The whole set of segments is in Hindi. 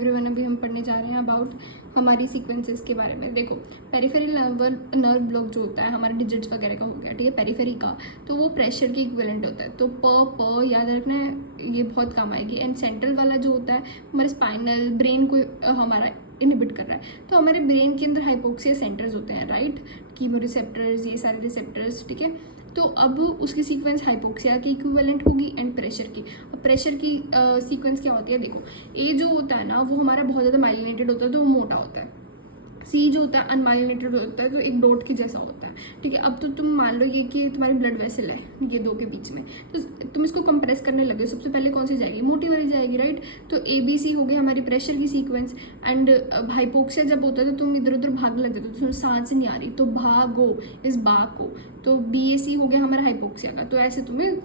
एवरीवन, अभी हम पढ़ने जा रहे हैं अबाउट हमारी सीक्वेंसेस के बारे में। देखो, पेरिफेरल नर्व ब्लॉक जो होता है हमारे डिजिट्स वगैरह का हो गया, ठीक है, पेरिफेरी का, तो वो प्रेशर की इक्विवेलेंट होता है। तो प याद रखना है, ये बहुत काम आएगी। एंड सेंट्रल वाला जो होता है हमारे स्पाइनल ब्रेन को हमारा इनहिबिट कर रहा है। तो हमारे ब्रेन के अंदर हाइपोक्सिया सेंटर्स होते हैं, राइट, कीमो रिसेप्टर्स, ये सारे रिसेप्टर्स, ठीक है। तो अब उसकी सीक्वेंस हाइपोक्सिया की इक्विवेलेंट होगी एंड प्रेशर की। और प्रेशर की सीक्वेंस क्या होती है, देखो, ए जो होता है ना वो हमारा बहुत ज़्यादा माइलिनेटेड होता है, तो वो मोटा होता है। सी जो होता है अनमाइलिनेटेड होता है, तो एक डॉट के जैसा होता है, ठीक है। अब तो तुम मान लो ये कि तुम्हारी ब्लड वेसल है ये दो के बीच में, तो तुम इसको कंप्रेस करने लगे, सबसे पहले कौन सी जाएगी, मोटी वाली जाएगी, राइट। तो ए बी सी हो गई हमारी प्रेशर की सीक्वेंस। एंड हाइपोक्सिया जब होता है तो तुम इधर उधर भागने लग जाते हो, तो सांस नहीं आ रही, तो भागो, इस बाग को। तो बी ए सी हो गया हमारा हाइपोक्सिया का। तो ऐसे तुम्हें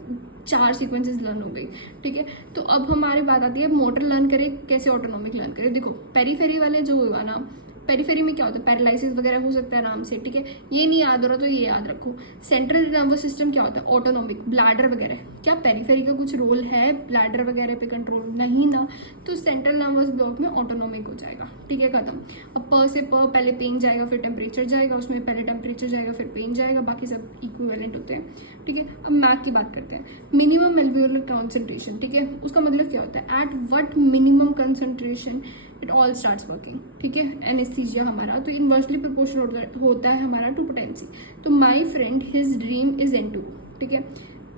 4 सीक्वेंसेस लर्न हो गई, ठीक है। तो अब हमारी बात आती है मोटर लर्न करें कैसे, ऑटोनॉमिक लर्न करें। देखो, पेरीफेरी वाले जो होगा ना, पेरीफेरी में क्या होता है, पैरालिसिस वगैरह हो सकता है आराम से, ठीक है। ये नहीं याद हो रहा तो ये याद रखो। सेंट्रल नर्वस सिस्टम क्या होता है, ऑटोनॉमिक, ब्लैडर वगैरह। क्या पेरीफेरी का कुछ रोल है ब्लैडर वगैरह पे कंट्रोल, नहीं ना। तो सेंट्रल नर्वस ब्लॉक में ऑटोनॉमिक हो जाएगा, ठीक है, खत्म। अब प से प पहले पेन जाएगा, फिर टेम्परेचर जाएगा, उसमें पहले टेम्परेचर जाएगा फिर पेन जाएगा, बाकी सब इक्विवेलेंट होते हैं, ठीक है। अब मैक की बात करते हैं, मिनिमम एल्वियोलर कॉन्सेंट्रेशन, ठीक है। उसका मतलब क्या होता है, at what minimum concentration it all starts working, ठीक है। एनेस्थीजिया हमारा तो इन्वर्सली प्रोपोर्शनल होता है हमारा टू पोटेंसी। तो my friend his dream is N2, ठीक है।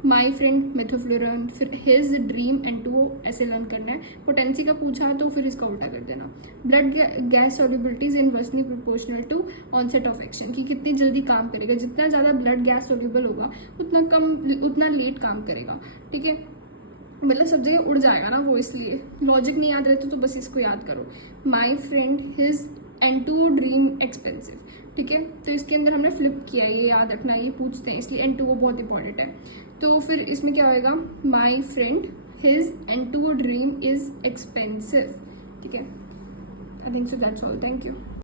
माई फ्रेंड मेथोफ्लोरन, फिर हिज ड्रीम N2O, ऐसे लर्न करना है। पोटेंसी का पूछा तो फिर इसका उल्टा कर देना। Blood gas solubility is inversely proportional to onset of action, कि कितनी जल्दी काम करेगा, जितना ज़्यादा ब्लड गैस सॉल्युबल होगा उतना लेट काम करेगा, ठीक है। मतलब सब जगह उड़ जाएगा ना वो, इसलिए लॉजिक नहीं याद रहता तो बस इसको याद करो। My friend his N2O dream expensive, ठीक है। तो इसके अंदर हमने फ्लिप किया, ये याद रखना, ये पूछते हैं इसलिए N2O बहुत इंपॉर्टेंट है। तो फिर इसमें क्या होएगा, my friend his N2O dream is expensive, ठीक है। I think so that's all, thank you.